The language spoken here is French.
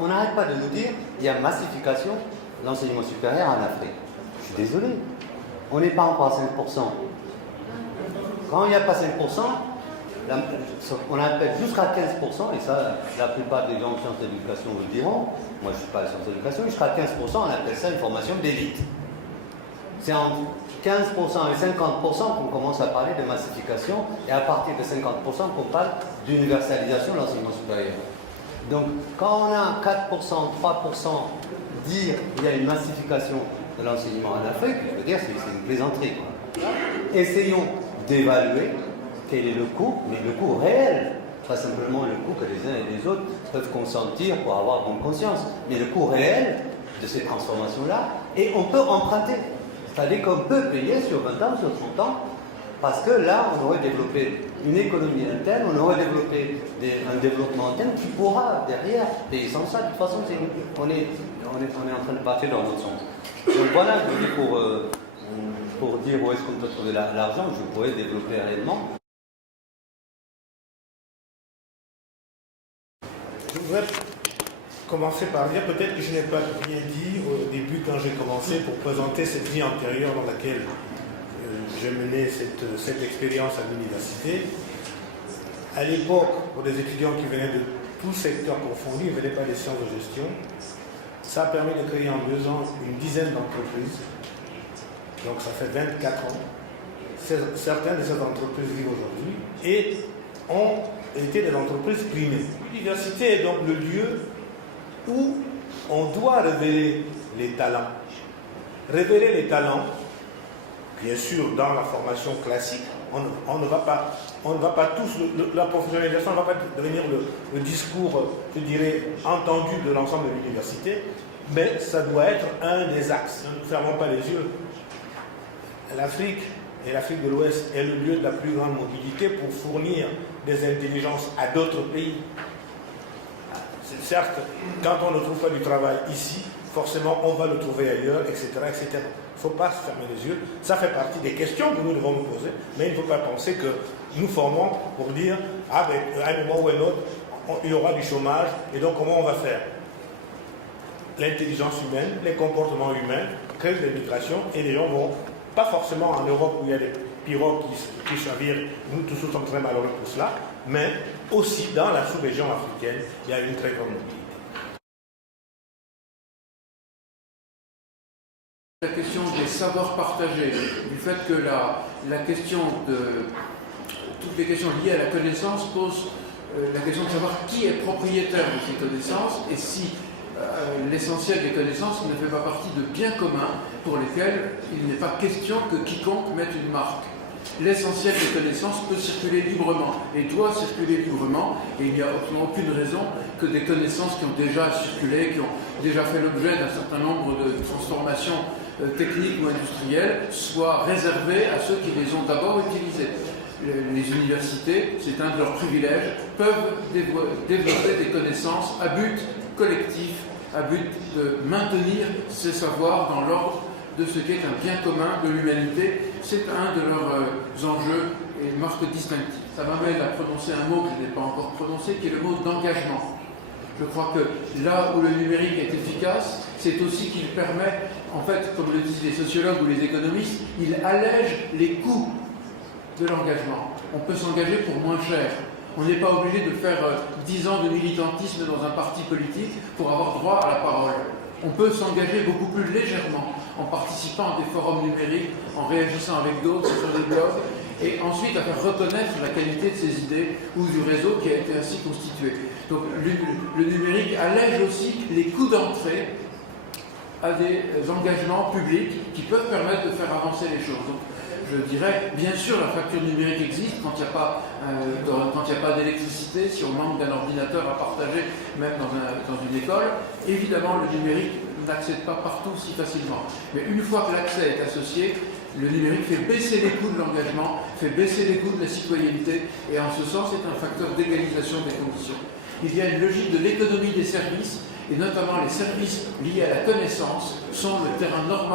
on n'arrête pas de nous dire qu'il y a massification de l'enseignement supérieur en Afrique. Je suis désolé, on n'est pas encore à 5%. Quand il n'y a pas 5%, on appelle jusqu'à 15%, et ça, la plupart des gens en sciences d'éducation vous le diront. Moi, je ne suis pas en sciences d'éducation, jusqu'à 15%, on appelle ça une formation d'élite. C'est entre 15% et 50% qu'on commence à parler de massification, et à partir de 50% qu'on parle d'universalisation de l'enseignement supérieur. Donc, quand on a 4%, 3% dire qu'il y a une massification de l'enseignement en Afrique, je veux dire, c'est une plaisanterie. Essayons d'évaluer quel est le coût, mais le coût réel, pas simplement le coût que les uns et les autres peuvent consentir pour avoir bonne conscience, mais le coût réel de ces transformations-là, et on peut emprunter. C'est-à-dire qu'on peut payer sur 20 ans, sur 30 ans, parce que là, on aurait développé une économie interne, on aurait développé un développement interne qui pourra, derrière, payer sans ça. De toute façon, on est en train de partir dans l'autre sens. Donc voilà, je dis pour dire où est-ce qu'on peut trouver l'argent, je pourrais développer réellement. Je voudrais commencer par dire, peut-être que je n'ai pas bien dit au début quand j'ai commencé pour présenter cette vie antérieure dans laquelle j'ai mené cette expérience à l'université. À l'époque, pour des étudiants qui venaient de tout secteur confondu, ils ne venaient pas des sciences de gestion, ça a permis de créer en 2 ans une dizaine d'entreprises. Donc ça fait 24 ans. Certaines de ces entreprises vivent aujourd'hui et ont été des entreprises primées. L'université est donc le lieu où on doit révéler les talents. Révéler les talents, bien sûr, dans la formation classique, on ne va pas tous, la professionnalisation ne va pas devenir le discours, je dirais, entendu de l'ensemble de l'université, mais ça doit être un des axes. Ne fermons pas les yeux. L'Afrique et l'Afrique de l'Ouest est le lieu de la plus grande mobilité pour fournir des intelligences à d'autres pays. C'est certes, quand on ne trouve pas du travail ici, forcément on va le trouver ailleurs, etc. etc. Il ne faut pas se fermer les yeux. Ça fait partie des questions que nous devons nous poser, mais il ne faut pas penser que nous formons pour dire ah ben, à un moment ou à un autre, il y aura du chômage, et donc comment on va faire? L'intelligence humaine, les comportements humains créent des migrations, et les gens vont, pas forcément en Europe où il y a des pirogues qui chavirent, nous tous sommes très malheureux pour cela, mais aussi dans la sous-région africaine, il y a une très grande mobilité. La question des savoirs partagés, du fait que la question de toutes les questions liées à la connaissance posent la question de savoir qui est propriétaire de ces connaissances et si l'essentiel des connaissances ne fait pas partie de biens communs pour lesquels il n'est pas question que quiconque mette une marque. L'essentiel des connaissances peut circuler librement et doit circuler librement, et il n'y a aucune raison que des connaissances qui ont déjà circulé, qui ont déjà fait l'objet d'un certain nombre de transformations techniques ou industrielles, soient réservées à ceux qui les ont d'abord utilisées. Les universités, c'est un de leurs privilèges, peuvent développer des connaissances à but collectif, à but de maintenir ces savoirs dans l'ordre de ce qui est un bien commun de l'humanité. C'est un de leurs enjeux et marques distinctives. Ça m'amène à prononcer un mot que je n'ai pas encore prononcé, qui est le mot d'engagement. Je crois que là où le numérique est efficace, c'est aussi qu'il permet, en fait, comme le disent les sociologues ou les économistes, il allège les coûts de l'engagement. On peut s'engager pour moins cher. On n'est pas obligé de faire 10 ans de militantisme dans un parti politique pour avoir droit à la parole. On peut s'engager beaucoup plus légèrement en participant à des forums numériques, en réagissant avec d'autres sur des blogs, et ensuite à faire reconnaître la qualité de ses idées ou du réseau qui a été ainsi constitué. Donc le numérique allège aussi les coûts d'entrée à des engagements publics qui peuvent permettre de faire avancer les choses. Donc, je dirais, bien sûr, la fracture numérique existe quand il n'y a pas d'électricité, si on manque d'un ordinateur à partager, même dans une école. Évidemment, le numérique n'accède pas partout si facilement. Mais une fois que l'accès est associé, le numérique fait baisser les coûts de l'engagement, fait baisser les coûts de la citoyenneté, et en ce sens, c'est un facteur d'égalisation des conditions. Il y a une logique de l'économie des services, et notamment les services liés à la connaissance sont le terrain normal